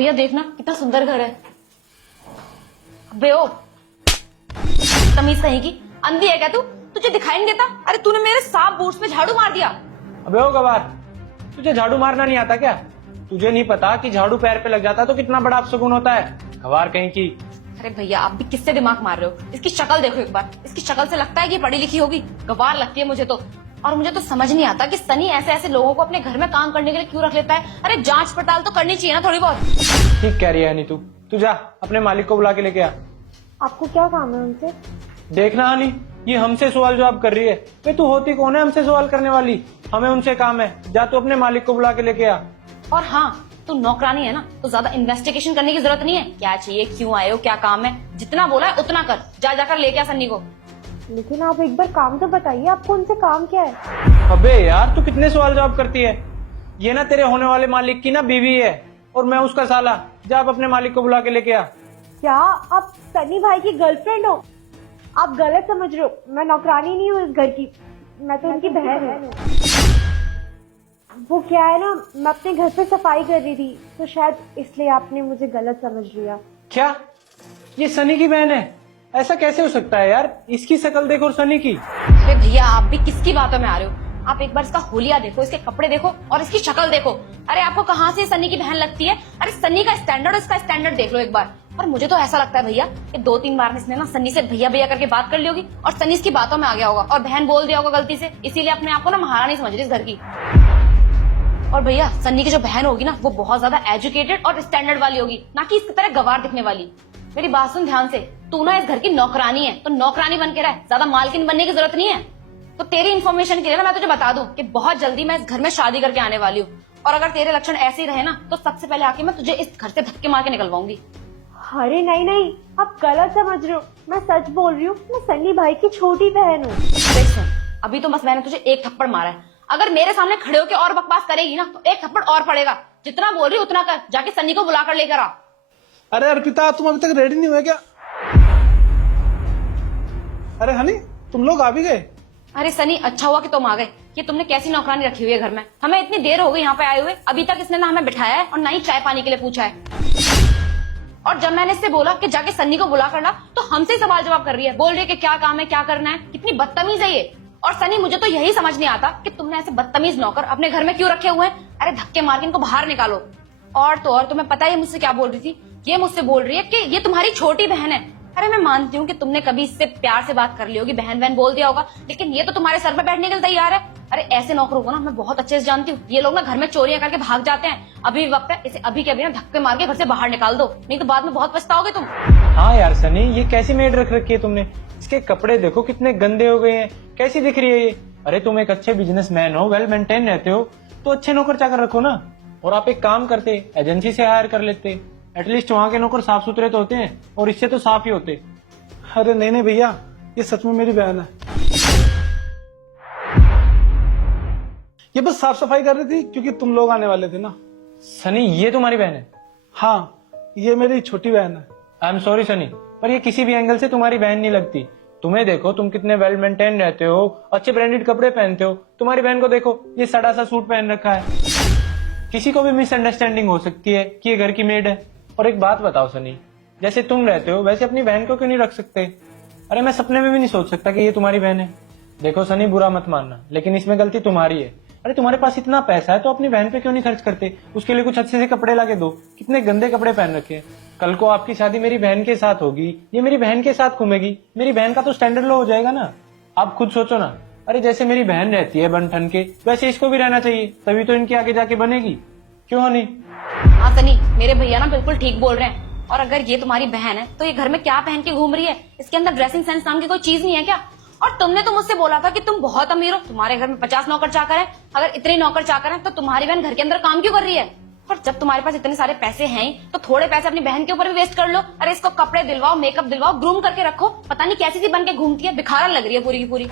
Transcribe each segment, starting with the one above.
भैया देखना कितना सुंदर घर है। अबे ओ तमीज कहीं की, अंधी है क्या तू? तुझे दिखाई नहीं देता? अरे तूने मेरे साफ बूट्स में झाड़ू मार दिया। अबे ओ गवार, तुझे झाड़ू मारना नहीं आता क्या? तुझे नहीं पता कि झाड़ू पैर पे लग जाता तो कितना बड़ा अपशगुन होता है? गवार कहीं की। अरे भैया आप भी किससे दिमाग मार रहे हो? इसकी शक्ल देखो एक बार, इसकी शक्ल से लगता है कि पढ़ी लिखी होगी। गवार लगती है मुझे तो। और मुझे तो समझ नहीं आता कि सनी ऐसे ऐसे लोगों को अपने घर में काम करने के लिए क्यों रख लेता है। अरे जांच पड़ताल तो करनी चाहिए ना थोड़ी बहुत। ठीक कह रही है हनी, तू जा अपने मालिक को बुला के लेके आ। आपको क्या काम है उनसे? देखना हनी, ये हमसे सवाल जवाब कर रही है। वे तू होती कौन है हमसे सवाल करने वाली? हमें उनसे काम है। जा तू अपने मालिक को बुला के लेके आ। और हाँ, तू नौकरानी है ना, तो ज्यादा इन्वेस्टिगेशन करने की जरूरत नहीं है। क्या चाहिए, क्यों आए हो, क्या काम है, जितना बोला है उतना कर। जा जाकर लेके आ सन्नी को। लेकिन आप एक बार काम तो बताइए, आपको उनसे काम क्या है? अबे यार, तू कितने सवाल जवाब करती है? ये ना तेरे होने वाले मालिक की ना बीवी है और मैं उसका साला। जा आप अपने मालिक को बुला के लेके आ। क्या आप सनी भाई की गर्लफ्रेंड हो? आप गलत समझ रहे हो। मैं नौकरानी नहीं हूँ इस घर की, मैं तो उनकी बहन हूँ। वो क्या है ना, मैं अपने घर पे सफाई कर रही थी तो शायद इसलिए आपने मुझे गलत समझ लिया। क्या ये सनी की बहन है? ऐसा कैसे हो सकता है यार? इसकी शक्ल देखो और सनी की। अरे भैया आप भी किसकी बातों में आ रहे हो? आप एक बार इसका होलिया देखो, इसके कपड़े देखो और इसकी शक्ल देखो। अरे आपको कहाँ से सनी की बहन लगती है? अरे सनी का स्टैंडर्ड, इसका स्टैंडर्ड देख लो एक बार। और मुझे तो ऐसा लगता है भैया कि 2-3 बार इसने ना सनी से भैया भैया करके बात कर ली होगी और सनी इसकी बातों में आ गया होगा और बहन बोल दिया होगा गलती से, इसीलिए अपने आप को ना महारानी समझ रही इस घर की। और भैया सन्नी की जो बहन होगी ना, वो बहुत ज्यादा एजुकेटेड और स्टैंडर्ड वाली होगी, ना कि इसकी तरह गवार दिखने वाली। मेरी बात सुन ध्यान से, तू ना इस घर की नौकरानी है तो नौकरानी बन के रह, ज्यादा मालकिन बनने की जरूरत नहीं है। तो तेरी इन्फॉर्मेशन के लिए ना मैं तुझे बता दूं कि बहुत जल्दी मैं इस घर में शादी करके आने वाली हूँ। और अगर तेरे लक्षण ऐसे ही रहे ना, तो सबसे पहले आके मैं तुझे इस घर से धक्के मार के निकलवाऊंगी। अरे नहीं नहीं, आप गलत समझ रहे हो। मैं सच बोल रही हूँ, मैं सनी भाई की छोटी बहन हूँ। देख सुन, अभी तो बस मैंने तुझे एक थप्पड़ मारा है। अगर मेरे सामने खड़े होकर और बकवास करेगी ना, तो एक थप्पड़ और पड़ेगा। जितना बोल रही उतना कर, जाके सन्नी को बुला कर लेकर आ। अरे अर्पिता, तुम अभी तक रेडी नहीं हुए क्या? अरे हनी, तुम लोग आ भी गए? अरे सनी, अच्छा हुआ कि तुम आ गए। ये तुमने कैसी नौकरानी रखी हुई है घर में? हमें इतनी देर हो गई यहाँ पे आए हुए, अभी तक इसने ना हमें बिठाया है और ना ही चाय पानी के लिए पूछा है। और जब मैंने इससे बोला कि जाके सन्नी को बुला कर ला, तो हमसे सवाल जवाब कर रही है, बोल रही है कि क्या काम है, क्या करना है। कितनी बदतमीज है ये। और सनी, मुझे तो यही समझ नहीं आता कि तुमने ऐसे बदतमीज नौकर अपने घर में क्यों रखे हुए हैं। अरे धक्के मार के इनको बाहर निकालो। और तो और तुम्हें पता है मुझसे क्या बोल रही थी? ये मुझसे बोल रही है कि ये तुम्हारी छोटी बहन है। अरे मैं मानती हूँ कि तुमने कभी इससे प्यार से बात कर ली होगी, बहन बहन बोल दिया होगा, लेकिन ये तो तुम्हारे सर पे बैठने के लिए तैयार है। अरे ऐसे नौकरों को ना मैं बहुत अच्छे से जानती हूँ। ये लोग ना घर में चोरियां करके भाग जाते हैं। अभी भी वक्त है, इसे अभी के अभी ना धक्के मार के घर से बाहर निकाल दो, नहीं तो बाद में बहुत पछताओगे तुम। हाँ यार सनी, ये कैसी मेड रख रखी है तुमने? इसके कपड़े देखो कितने गंदे हो गए हैं, कैसी दिख रही है ये। अरे तुम एक अच्छे बिजनेसमैन हो, वेल मेंटेन रहते हो, तो अच्छे नौकर चाकर रखो ना। और आप एक काम करते, एजेंसी से हायर कर लेते। एटलीस्ट वहाँ के नौकर साफ सुथरे तो होते हैं, और इससे तो साफ ही होते। अरे नहीं नहीं भैया, ये सच में मेरी बहन है। ये बस साफ सफाई कर रही थी क्योंकि तुम लोग आने वाले थे ना। सनी, ये तुम्हारी बहन है? हाँ, ये मेरी छोटी बहन है। आई एम सॉरी सनी, पर ये किसी भी एंगल से तुम्हारी बहन नहीं लगती। तुम्हें देखो, तुम कितने वेल मेंटेन रहते हो, अच्छे ब्रांडेड कपड़े पहनते हो। तुम्हारी बहन को देखो, ये सड़ा सा सूट पहन रखा है। किसी को भी मिसअंडरस्टैंडिंग हो सकती है कि ये घर की मेड है। और एक बात बताओ सनी, जैसे तुम रहते हो वैसे अपनी बहन को क्यों नहीं रख सकते? अरे मैं सपने में भी नहीं सोच सकता कि ये तुम्हारी बहन है। देखो सनी, बुरा मत मानना, लेकिन इसमें गलती तुम्हारी है। अरे तुम्हारे पास इतना पैसा है तो अपनी बहन पे क्यों नहीं खर्च करते? उसके लिए कुछ अच्छे से कपड़े ला के दो। कितने गंदे कपड़े पहन रखे हैं। कल को आपकी शादी मेरी बहन के साथ होगी, ये मेरी बहन के साथ घूमेगी, मेरी बहन का तो स्टैंडर्ड लो हो जाएगा ना। आप खुद सोचो ना। अरे जैसे मेरी बहन रहती है बन ठन के, वैसे इसको भी रहना चाहिए, तभी तो इनके आगे जाके बनेगी। क्यों हनी? हाँ सनी, मेरे भैया ना बिल्कुल ठीक बोल रहे हैं। और अगर ये तुम्हारी बहन है तो ये घर में क्या पहन के घूम रही है? इसके अंदर ड्रेसिंग सेंस नाम की कोई चीज नहीं है क्या? और तुमने तो मुझसे बोला था कि तुम बहुत अमीर हो, तुम्हारे घर में 50 नौकर चाकर हैं। अगर इतने नौकर चाकर हैं तो तुम्हारी बहन घर के अंदर काम क्यों कर रही है? और जब तुम्हारे पास इतने सारे पैसे हैं ही, तो थोड़े पैसे अपनी बहन के ऊपर भी वेस्ट कर लो। अरे इसको कपड़े दिलवाओ, मेकअप दिलवाओ, ग्रूम करके रखो। पता नहीं कैसी सी बन के घूमती है, भिखारन लग रही है पूरी की पूरी।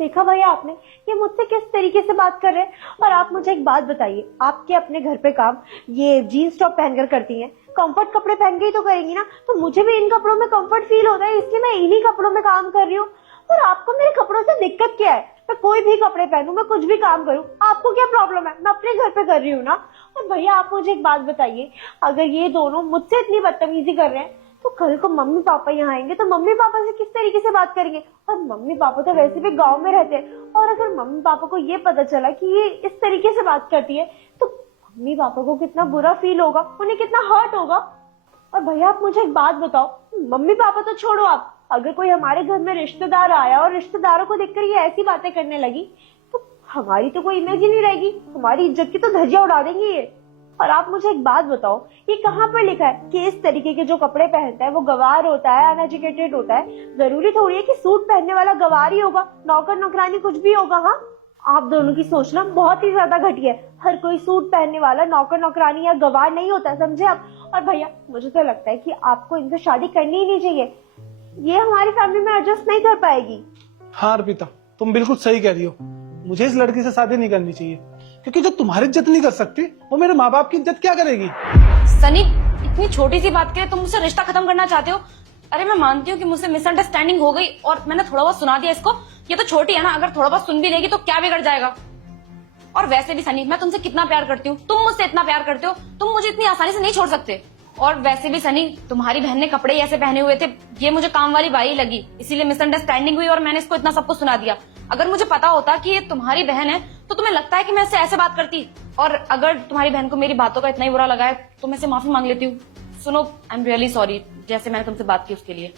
देखा भैया आपने, ये मुझसे किस तरीके से बात कर रहे हैं। और आप मुझे एक बात बताइए, आपके अपने घर पे काम ये जीन्स टॉप पहनकर करती हैं, कंफर्ट कपड़े पहन के ही तो करेंगी ना। तो मुझे भी इन कपड़ों में कंफर्ट फील होता है, इसलिए मैं इन्हीं कपड़ों में काम कर रही हूँ। और आपको मेरे कपड़ों से दिक्कत क्या है? मैं कोई भी कपड़े पहनूं, मैं कुछ भी काम करूं, आपको क्या प्रॉब्लम है? मैं अपने घर पे कर रही हूँ ना। और भैया आप मुझे एक बात बताइए, अगर ये दोनों मुझसे इतनी बदतमीजी कर रहे हैं तो कल को मम्मी पापा यहाँ आएंगे तो मम्मी पापा से किस तरीके से बात करेंगे? और मम्मी पापा तो वैसे भी गांव में रहते हैं, और अगर मम्मी पापा को ये पता चला कि ये इस तरीके से बात करती है तो मम्मी पापा को कितना बुरा फील होगा, उन्हें कितना हर्ट होगा। और भैया आप मुझे एक बात बताओ, मम्मी पापा तो छोड़ो, आप अगर कोई हमारे घर में रिश्तेदार आया और रिश्तेदारों को देखकर ये ऐसी बातें करने लगी तो हमारी तो कोई इमेज ही नहीं रहेगी, हमारी इज्जत की तो धज्जियां उड़ा देंगी ये। और आप मुझे एक बात बताओ, ये कहाँ पर लिखा है कि इस तरीके के जो कपड़े पहनता है वो गवार होता है, अनएजुकेटेड होता है? जरूरी थोड़ी है कि सूट पहनने वाला गवार ही होगा, नौकर नौकरानी कुछ भी होगा। हाँ, आप दोनों की सोचना बहुत ही ज्यादा घटिया है। हर कोई सूट पहनने वाला नौकर नौकरानी या गवार नहीं होता, समझे आप? और भैया मुझे तो लगता है कि आपको इनसे शादी करनी ही नहीं चाहिए, ये हमारी फैमिली में एडजस्ट नहीं कर पाएगी। हाँ अर्पिता, तुम बिल्कुल सही कह रही हो, मुझे इस लड़की से शादी नहीं करनी चाहिए, क्योंकि जो तुम्हारी इज्जत नहीं कर सकती वो मेरे माँ बाप की इज्जत क्या करेगी? सनी, इतनी छोटी सी बात के लिए तुम मुझसे रिश्ता खत्म करना चाहते हो? अरे मैं मानती हूँ कि मुझसे मिसअंडरस्टैंडिंग हो गई और मैंने थोड़ा बहुत सुना दिया इसको, ये तो छोटी है ना, अगर थोड़ा बहुत सुन भी लेगी तो क्या बिगड़ जाएगा? और वैसे भी सनी, मैं तुमसे कितना प्यार करती हूँ, तुम मुझसे इतना प्यार करते हो, तुम मुझे इतनी आसानी से नहीं छोड़ सकते। और वैसे भी सनी, तुम्हारी बहन ने कपड़े ऐसे पहने हुए थे, ये मुझे काम वाली बाई लगी, इसीलिए मिसअंडरस्टैंडिंग हुई और मैंने इसको इतना सब कुछ सुना दिया। अगर मुझे पता होता कि ये तुम्हारी बहन है तो तुम्हें लगता है कि मैं इससे ऐसे बात करती? और अगर तुम्हारी बहन को मेरी बातों का इतना ही बुरा लगा है तो मैं इससे माफी मांग लेती हूँ। सुनो, आई एम रियली सॉरी, जैसे मैंने तुमसे बात की उसके लिए।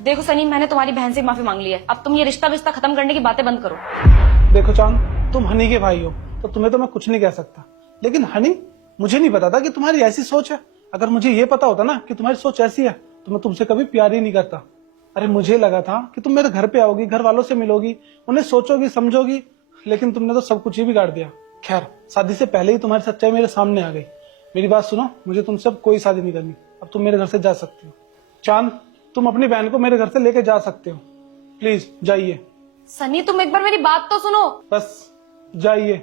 देखो सनी, मैंने तुम्हारी बहन से माफी मांग ली है, अब तुम ये रिश्ता विश्ता खत्म करने की बातें बंद करो। देखो चांद, तुम हनी के भाई हो तो तुम्हें तो मैं कुछ नहीं कह सकता, लेकिन हनी, मुझे नहीं पता था कि तुम्हारी ऐसी सोच है। अगर मुझे ये पता होता ना कि तुम्हारी सोच ऐसी है तो मैं तुमसे कभी प्यार ही नहीं करता। अरे मुझे लगा था कि तुम मेरे घर पे आओगी, घर वालों से मिलोगी, उन्हें सोचोगी समझोगी, लेकिन तुमने तो सब कुछ ही बिगाड़ दिया। खैर, शादी से पहले ही तुम्हारी सच्चाई मेरे सामने आ गई। मेरी बात सुनो, मुझे तुमसे अब कोई शादी नहीं करनी, अब तुम मेरे घर से जा सकते हो। चांद, तुम अपनी बहन को मेरे घर से लेके जा सकते हो, प्लीज जाइए। सनी तुम एक बार मेरी बात तो सुनो। बस जाइए।